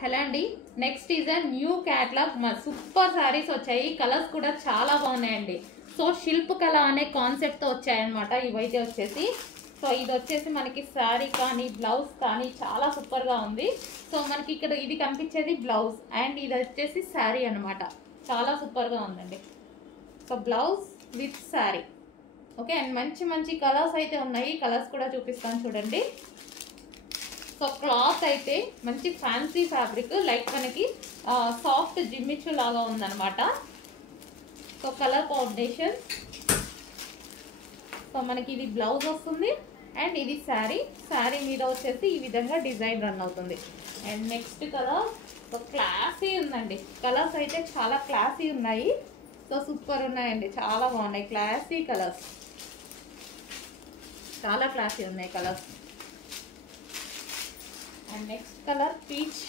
Hello అండి, next is a new catalogue. Super saris వచ్చాయి. Colours కూడా చాలా బాగున్నాయండి. సో శిల్ప్ కళ అనే కాన్సెప్ట్తో వచ్చాయన్నమాట ఇవైతే వచ్చేసి. సో ఇది వచ్చేసి మనకి శారీ కానీ బ్లౌజ్ కానీ చాలా సూపర్గా ఉంది. సో మనకి ఇక్కడ ఇది కనిపించేది బ్లౌజ్ అండ్ ఇది వచ్చేసి శారీ అనమాట. చాలా సూపర్గా ఉందండి. So blouse with sari. Okay, and మంచి మంచి కలర్స్ అయితే ఉన్నాయి. కలర్స్ కూడా చూపిస్తాను చూడండి. సో క్లాత్ అయితే మంచి ఫ్యాన్సీ ఫ్యాబ్రిక్, లైక్ మనకి సాఫ్ట్ జిమ్మిచ్చు లాగా ఉందన్నమాట. So colour combination. సో మనకి ఇది బ్లౌజ్ వస్తుంది అండ్ ఇది శారీ. శారీ మీద వచ్చేసి ఈ విధంగా డిజైన్ రన్ అవుతుంది. And next colour so classy ఉందండి. కలర్స్ అయితే చాలా క్లాసీ ఉన్నాయి. సో సూపర్ ఉన్నాయండి, చాలా బాగున్నాయి. క్లాసీ కలర్స్, చాలా క్లాసీ ఉన్నాయి colours. And next colour peach.